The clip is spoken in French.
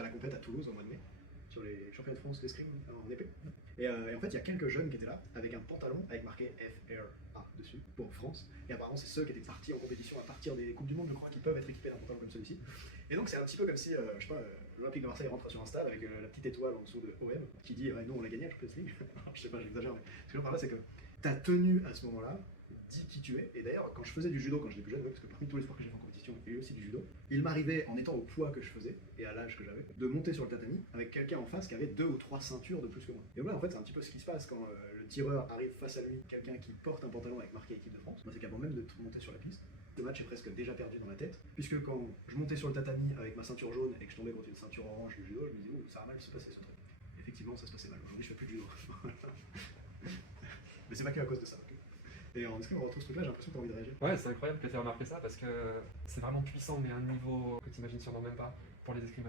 à la compète à Toulouse au mois de mai, sur les championnats de France d'escrime en épée. Et en fait, il y a quelques jeunes qui étaient là, avec un pantalon avec marqué FRA dessus, pour France. Et apparemment, c'est ceux qui étaient partis en compétition à partir des Coupes du Monde, je crois, qui peuvent être équipés d'un pantalon comme celui-ci. Et donc, c'est un petit peu comme si, je sais pas, l'Olympique de Marseille rentre sur un stade avec la petite étoile en dessous de OM, qui dit, ouais, nous, on l'a gagné à Champions League. Je sais pas, j'exagère, mais ce que je veux par là, c'est que ta tenue à ce moment-là dit qui tu es. Et d'ailleurs, quand je faisais du judo quand j'étais plus jeune, parce que parmi tous les sports que j'ai fait en compétition, il y a eu aussi du judo, il m'arrivait, en étant au poids que je faisais et à l'âge que j'avais, de monter sur le tatami avec quelqu'un en face qui avait 2 ou 3 ceintures de plus que moi. Et voilà, en fait, c'est un petit peu ce qui se passe quand le tireur arrive face à lui, quelqu'un qui porte un pantalon avec marqué équipe de France. Moi, c'est qu'avant même de monter sur la piste, le match est presque déjà perdu dans la tête, puisque quand je montais sur le tatami avec ma ceinture jaune et que je tombais contre une ceinture orange du judo, je me disais, oh, ça va mal se passer ce truc. Effectivement, ça se passait mal. Aujourd'hui, je fais plus de judo. Mais c'est pas que à cause de ça. Et en escrime, on retrouve ce truc-là, j'ai l'impression que t'as envie de réagir. Ouais, c'est incroyable que tu aies remarqué ça parce que c'est vraiment puissant, mais à un niveau que tu imagines sûrement même pas pour les escrimeurs.